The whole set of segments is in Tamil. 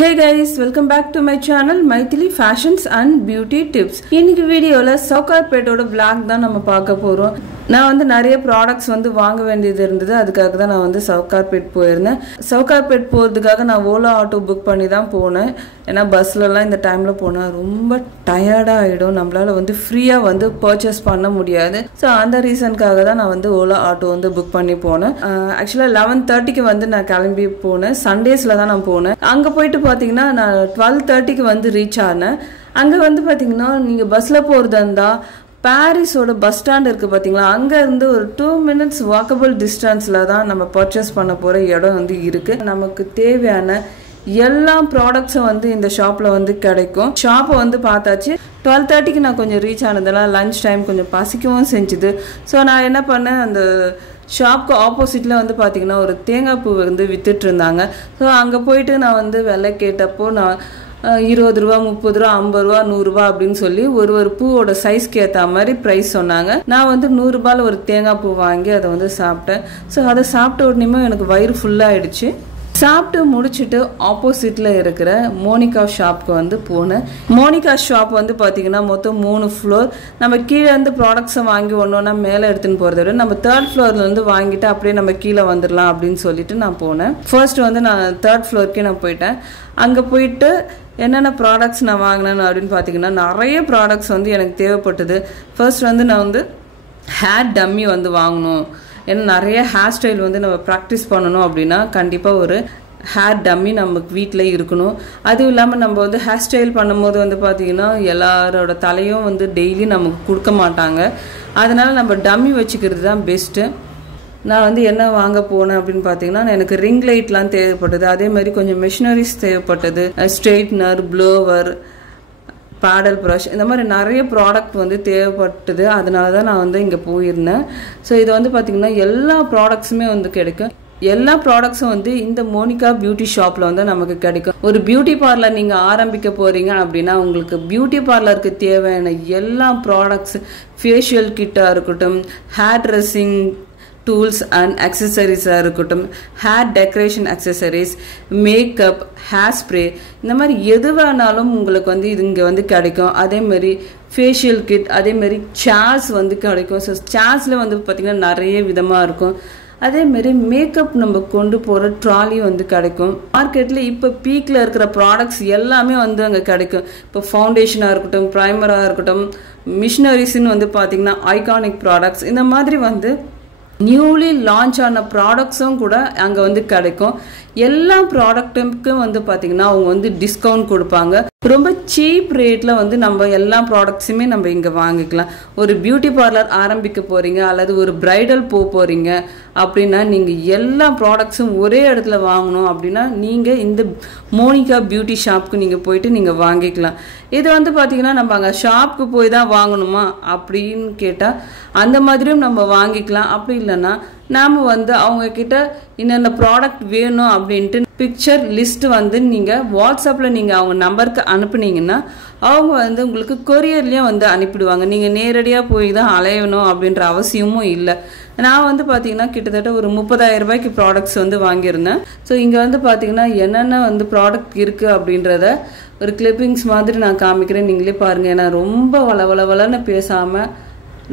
Hey guys, welcome back to my channel Maithili Fashions and Beauty Tips. இன்னைக்கு வீடியோல சவுகார்பேட்டோட vlog தான் நம்ம பார்க்க போறோம். நான் வந்து நிறைய ப்ராடக்ட்ஸ் வந்து வாங்க வேண்டியது இருந்தது. அதுக்காக தான் நான் வந்து சவுகார்பேட் போயிருந்தேன். சவுகார்பேட் போறதுக்காக நான் ஓலா ஆட்டோ புக் பண்ணி தான் போனேன். ஏன்னா பஸ்லலாம் இந்த டைம்ல போனா ரொம்ப டயர்டா ஆயிடும். நம்மளால வந்து ஃப்ரீயா வந்து பர்ச்சேஸ் பண்ண முடியாது. ஸோ அந்த ரீசனுக்காக தான் நான் வந்து ஓலா ஆட்டோ வந்து புக் பண்ணி போனேன். ஆக்சுவலா 11:30க்கு வந்து நான் கிளம்பி போனேன். சண்டேஸ்ல தான் நான் போனேன். அங்க போயிட்டு பாத்தீங்கன்னா நான் 12:30க்கு வந்து ரீச் ஆனேன். அங்க வந்து பாத்தீங்கன்னா நீங்க பஸ்ல போறதா இருந்தா பாரிஸோட பஸ் ஸ்டாண்ட் இருக்கு பாத்தீங்களா, அங்க இருந்து ஒரு 2 minutes வாக்கபிள் டிஸ்டன்ஸ்ல தான் நம்ம பர்ச்சேஸ் பண்ண போற இடம் வந்து இருக்கு. நமக்கு தேவையான எல்லா ப்ராடக்ட்ஸும் வந்து இந்த ஷாப்ல வந்து கிடைக்கும். ஷாப்பை வந்து பார்த்தாச்சு. 12:30க்கு நான் கொஞ்சம் ரீச் ஆனதெல்லாம் லஞ்ச் டைம் கொஞ்சம் பசிக்கவும் செஞ்சுது. ஸோ நான் என்ன பண்ணேன், அந்த ஷாப்க்கு ஆப்போசிட்ல வந்து பார்த்தீங்கன்னா ஒரு தேங்காய் பூ வந்து வித்துட்டு இருந்தாங்க. ஸோ அங்கே போயிட்டு நான் வந்து விலை கேட்டப்போ நான் 20 ரூபா, 30 ரூபா, 50 ரூபா, 100 ரூபா அப்படின்னு சொல்லி ஒரு பூவோட சைஸ்க்கு ஏற்ற மாதிரி ப்ரைஸ் சொன்னாங்க. நான் வந்து 100 ரூபாயில் ஒரு தேங்காய் பூ வாங்கி அதை வந்து சாப்பிட்டேன். ஸோ அதை சாப்பிட்ட உடனே எனக்கு வயிறு ஃபுல்லாகிடுச்சு. சாப்பிட்டு முடிச்சுட்டு ஆப்போசிட்ல இருக்கிற மோனிகா ஷாப்க்கு வந்து போனேன். மோனிகா ஷாப் வந்து பார்த்தீங்கன்னா மொத்தம் 3 ஃப்ளோர். நம்ம கீழே இருந்து ப்ராடக்ட்ஸை வாங்கி ஒன்றா மேலே எடுத்துன்னு போகிறத விட நம்ம 3rd ஃப்ளோர்ல இருந்து வாங்கிட்டு அப்படியே நம்ம கீழே வந்துடலாம் அப்படின்னு சொல்லிட்டு நான் போனேன். ஃபர்ஸ்ட் வந்து நான் 3rd ஃப்ளோருக்கே நான் போயிட்டேன். அங்கே போயிட்டு என்னென்ன ப்ராடக்ட்ஸ் நான் வாங்கினேன் அப்படின்னு பார்த்தீங்கன்னா நிறைய ப்ராடக்ட்ஸ் வந்து எனக்கு தேவைப்பட்டது. ஃபர்ஸ்ட் வந்து நான் வந்து ஹேர் டம்மி வந்து வாங்கணும். ஏன்னா நிறைய ஹேர் ஸ்டைல் வந்து நம்ம ப்ராக்டிஸ் பண்ணணும் அப்படின்னா கண்டிப்பாக ஒரு ஹேர் டம்மி நமக்கு வீட்டில் இருக்கணும். அதுவும் இல்லாமல் நம்ம வந்து ஹேர் ஸ்டைல் பண்ணும்போது வந்து பார்த்திங்கன்னா எல்லாரோட தலையும் வந்து டெய்லி நமக்கு கொடுக்க மாட்டாங்க. அதனால் நம்ம டம்மி வச்சுக்கிறது தான் பெஸ்ட்டு. நான் வந்து என்ன வாங்க போனேன் அப்படின்னு பார்த்தீங்கன்னா எனக்கு ரிங் லைட்லாம் தேவைப்பட்டது. அதே மாதிரி கொஞ்சம் மிஷினரிஸ் தேவைப்பட்டது. ஸ்ட்ரெயிட்னர், ப்ளோவர், பேடல் ப்ரஷ், இந்த மாதிரி நிறைய ப்ராடக்ட் வந்து தேவைப்பட்டது. அதனால தான் நான் வந்து இங்கே போயிருந்தேன். ஸோ இது வந்து பார்த்திங்கன்னா எல்லா ப்ராடக்ட்ஸுமே வந்து கிடைக்கும். எல்லா ப்ராடக்ட்ஸும் வந்து இந்த மோனிகா பியூட்டி ஷாப்பில் வந்து நமக்கு கிடைக்கும். ஒரு பியூட்டி பார்லர் நீங்கள் ஆரம்பிக்க போகிறீங்க அப்படின்னா உங்களுக்கு பியூட்டி பார்லருக்கு தேவையான எல்லா ப்ராடக்ட்ஸ், ஃபேஷியல் கிட்டாக இருக்கட்டும், ஹேர் ட்ரெஸ்ஸிங் டூல்ஸ் அண்ட் அக்சசரிஸாக இருக்கட்டும், hair decoration accessories, makeup, hair spray, இந்த மாதிரி எது வேணாலும் உங்களுக்கு வந்து இது இங்கே வந்து கிடைக்கும். அதேமாதிரி ஃபேஷியல் கிட், அதேமாதிரி சேர்ஸ் வந்து கிடைக்கும். ஸோ சேர்ஸில் வந்து பார்த்திங்கன்னா நிறைய விதமாக இருக்கும். அதேமாரி மேக்கப் நம்ம கொண்டு போகிற ட்ராலி வந்து கிடைக்கும். மார்க்கெட்டில் இப்போ பீக்கில் இருக்கிற ப்ராடக்ட்ஸ் எல்லாமே வந்து அங்கே கிடைக்கும். இப்போ ஃபவுண்டேஷனாக இருக்கட்டும், ப்ரைமராக இருக்கட்டும், மிஷினரிஸ்ன்னு வந்து பார்த்திங்கன்னா ஐகானிக் ப்ராடக்ட்ஸ், இந்த மாதிரி வந்து நியூலி லான்ச் ஆன ப்ராடக்ட்ஸும் கூட அங்கே வந்து கிடைக்கும். எல்லா ப்ராடக்ட்டுக்கும் வந்து பார்த்தீங்கன்னா அவங்க வந்து டிஸ்கவுண்ட் கொடுப்பாங்க. ரொம்ப சீப் ரேட்ல வந்து நம்ம எல்லா ப்ராடக்ட்ஸுமே நம்ம இங்கே வாங்கிக்கலாம். ஒரு பியூட்டி பார்லர் ஆரம்பிக்க போறீங்க அல்லது ஒரு பிரைடல் போறீங்க அப்படின்னா நீங்கள் எல்லா ப்ராடக்ட்ஸும் ஒரே இடத்துல வாங்கணும் அப்படின்னா நீங்கள் இந்த மோனிகா பியூட்டி ஷாப்க்கு நீங்கள் போயிட்டு நீங்கள் வாங்கிக்கலாம். இது வந்து பார்த்தீங்கன்னா நம்ம அங்கே ஷாப்புக்கு போய் தான் வாங்கணுமா அப்படின்னு கேட்டால் அந்த மாதிரியும் நம்ம வாங்கிக்கலாம். அப்படி இல்லைன்னா நாம் வந்து அவங்க கிட்ட என்னென்ன ப்ராடக்ட் வேணும் அப்படின்ட்டு பிக்சர் லிஸ்ட் வந்து நீங்கள் வாட்ஸ்அப்பில் நீங்கள் அவங்க நம்பருக்கு அனுப்புனீங்கன்னா அவங்க வந்து உங்களுக்கு கொரியர்லேயும் வந்து அனுப்பிடுவாங்க. நீங்கள் நேரடியாக போய் தான் அலையணும் அப்படின்ற அவசியமும் இல்லை. நான் வந்து பார்த்தீங்கன்னா கிட்டத்தட்ட ஒரு 30,000 ரூபாய்க்கு ப்ராடக்ட்ஸ் வந்து வாங்கியிருந்தேன். ஸோ இங்கே வந்து பார்த்தீங்கன்னா என்னென்ன வந்து ப்ராடக்ட் இருக்குது அப்படின்றத ஒரு கிளிப்பிங்ஸ் மாதிரி நான் காமிக்கிறேன், நீங்களே பாருங்கள். ஏன்னா ரொம்ப வளவளன்னு பேசாமல்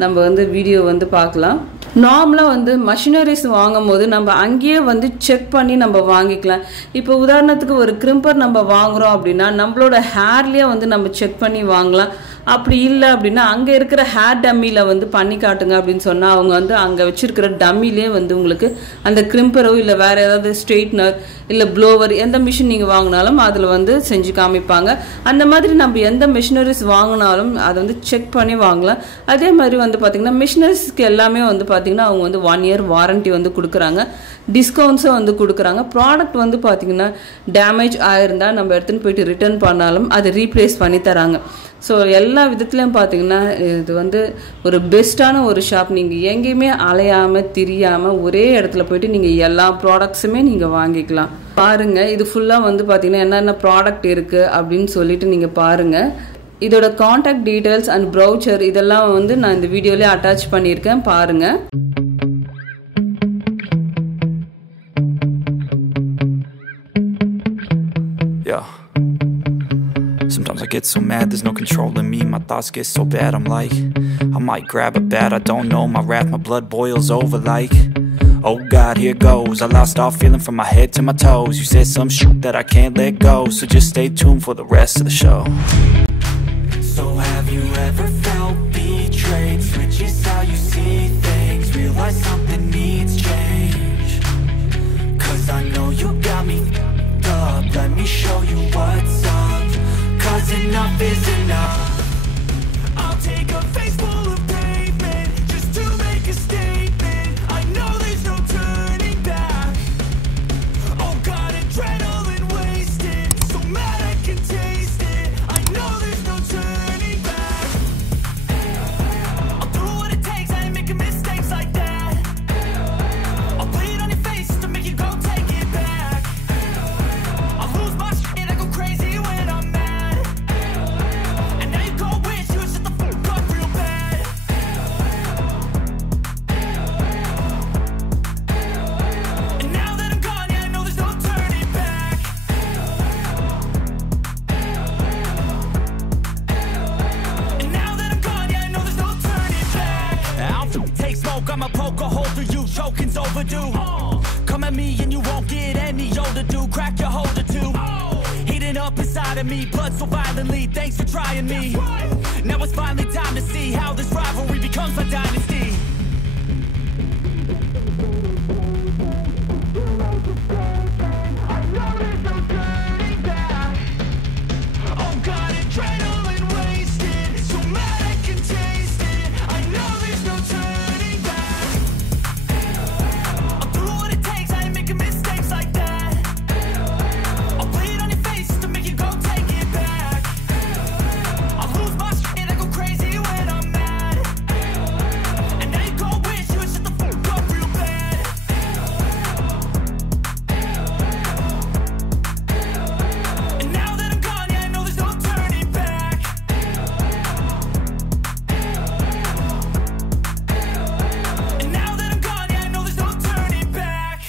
நம்ம வந்து வீடியோ வந்து பார்க்கலாம். நார்மலாக வந்து மஷினரிஸ் வாங்கும் போது நம்ம அங்கேயே வந்து செக் பண்ணி நம்ம வாங்கிக்கலாம். இப்போ உதாரணத்துக்கு ஒரு கிரிம்பர் நம்ம வாங்குறோம் அப்படின்னா நம்மளோட ஹேர்லேயே வந்து நம்ம செக் பண்ணி வாங்கலாம். அப்படி இல்லை அப்படின்னா அங்கே இருக்கிற ஹேர் டம்மியில் வந்து பண்ணி காட்டுங்க அப்படின்னு சொன்னால் அவங்க வந்து அங்கே வச்சிருக்கிற டம்மிலே வந்து உங்களுக்கு அந்த கிரிம்பரோ இல்லை வேற ஏதாவது ஸ்ட்ரெயிட்னர் இல்லை ப்ளோவர் எந்த மிஷின் நீங்கள் வாங்கினாலும் அதில் வந்து செஞ்சு காமிப்பாங்க. அந்த மாதிரி நம்ம எந்த மிஷினரிஸ் வாங்கினாலும் அதை வந்து செக் பண்ணி வாங்கலாம். அதே மாதிரி வந்து பார்த்தீங்கன்னா மிஷினரிஸ்க்கு எல்லாமே வந்து பார்த்தீங்கன்னா அவங்க வந்து 1 year வாரண்டி வந்து கொடுக்குறாங்க. டிஸ்கவுண்ட்ஸும் வந்து கொடுக்குறாங்க. ப்ராடக்ட் வந்து பார்த்தீங்கன்னா டேமேஜ் ஆயிருந்தால் நம்ம எடுத்துன்னு போயிட்டு ரிட்டர்ன் பண்ணாலும் அதை ரீப்ளேஸ் பண்ணி தராங்க. ஸோ எல்லா விதத்துலையும் பார்த்தீங்கன்னா இது வந்து ஒரு பெஸ்ட்டான ஒரு ஷாப். நீங்கள் எங்கேயுமே அலையாமல் திரியாமல் ஒரே இடத்துல போயிட்டு நீங்கள் எல்லா ப்ராடக்ட்ஸுமே நீங்கள் வாங்கிக்கலாம். பாருங்கள், இது ஃபுல்லாக வந்து பார்த்தீங்கன்னா என்னென்ன ப்ராடக்ட் இருக்குது அப்படின்னு சொல்லிட்டு நீங்கள் பாருங்கள். இதோட கான்டாக்ட் டீட்டெயில்ஸ் அண்ட் ப்ரௌச்சர் இதெல்லாம் வந்து நான் இந்த வீடியோலேயே அட்டாச் பண்ணியிருக்கேன், பாருங்கள். go. Sometimes I get so mad, there's no controlling me. My thoughts get so bad, I'm like, I might grab a bat, I don't know. My wrath, my blood boils over like, oh God, here goes. I lost all feeling from my head to my toes. You said some shit that I can't let go, so just stay tuned for the rest of the show. So have you ever felt betrayed? Switches how you see things, realize something needs change. Cause I know you got me f***ed up, let me show you what's up. Cause enough is enough. I'll take a face full of pavement just to make a statement. I know there's no turning back. Oh God, adrenaline wasted, so mad I can taste it. I know there's no turning back. I'll do what it takes, I ain't making mistakes like that. I'll put it on your face to make you go take it back. I'll lose my shit and I go crazy when I'm mad. I'ma poke a hole through you, choking's overdue. Come at me and you won't get any older, dude. Crack your holder too. Heating up inside of me, blood so violently. Thanks for trying me. Now it's finally time to see how this rivalry becomes a dynasty. I know there's no turning back. Oh God, adrenaline wasted, so mad I can taste it. I know there's no turning back. I'll do what it takes, I ain't making mistakes like that. I'll play it on your face to make you go take it back. I'll lose my shit and I go crazy when I'm mad. And now you go wish you would shut the fuck up real bad. And now that I'm gone, yeah, I know there's no turning back. And now that I'm gone, yeah, I know there's no turning back.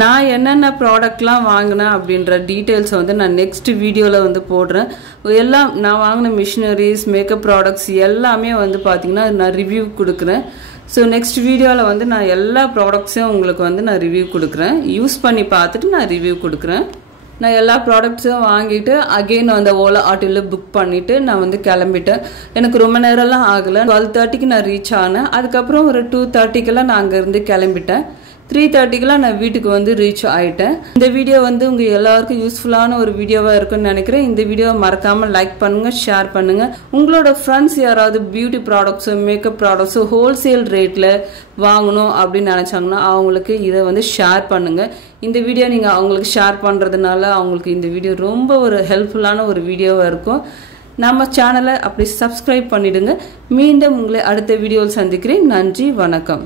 நான் என்னென்ன ப்ராடக்ட்லாம் வாங்கினேன் அப்படின்ற டீட்டெயில்ஸ் வந்து நான் நெக்ஸ்ட் வீடியோவில் வந்து போடுறேன். எல்லாம் நான் வாங்கின மிஷினரிஸ், மேக்கப் ப்ராடக்ட்ஸ் எல்லாமே வந்து பார்த்தீங்கன்னா நான் ரிவ்யூ கொடுக்குறேன். ஸோ நெக்ஸ்ட் வீடியோவில் வந்து நான் எல்லா ப்ராடக்ட்ஸையும் உங்களுக்கு வந்து நான் ரிவ்யூ கொடுக்குறேன். யூஸ் பண்ணி பார்த்துட்டு நான் ரிவ்யூ கொடுக்குறேன். நான் எல்லா ப்ராடக்ட்ஸும் வாங்கிட்டு அகெயின் அந்த ஓலா ஆட்டோவில் புக் பண்ணிவிட்டு நான் வந்து கிளம்பிட்டேன். எனக்கு ரொம்ப நேரம்லாம் ஆகலை. 12:30க்கு நான் ரீச் ஆனேன். அதுக்கப்புறம் ஒரு 2:30க்கெல்லாம் நான் அங்கேருந்து கிளம்பிட்டேன். 3:30க்கெல்லாம் நான் வீட்டுக்கு வந்து ரீச் ஆகிட்டேன். இந்த வீடியோ வந்து உங்கள் எல்லாருக்கும் யூஸ்ஃபுல்லான ஒரு வீடியோவாக இருக்குன்னு நினைக்கிறேன். இந்த வீடியோவை மறக்காமல் லைக் பண்ணுங்கள், ஷேர் பண்ணுங்கள். உங்களோட ஃப்ரெண்ட்ஸ் யாராவது beauty products, makeup products wholesale ரேட்டில் வாங்கணும் அப்படின்னு நினச்சாங்கன்னா அவங்களுக்கு இதை வந்து ஷேர் பண்ணுங்கள். இந்த வீடியோ நீங்கள் அவங்களுக்கு ஷேர் பண்ணுறதுனால அவங்களுக்கு இந்த வீடியோ ரொம்ப ஒரு ஹெல்ப்ஃபுல்லான ஒரு வீடியோவாக இருக்கும். நம்ம சேனலை அப்படி சப்ஸ்கிரைப் பண்ணிவிடுங்க. மீண்டும் உங்களை அடுத்த வீடியோவில் சந்திக்கிறேன். நன்றி, வணக்கம்.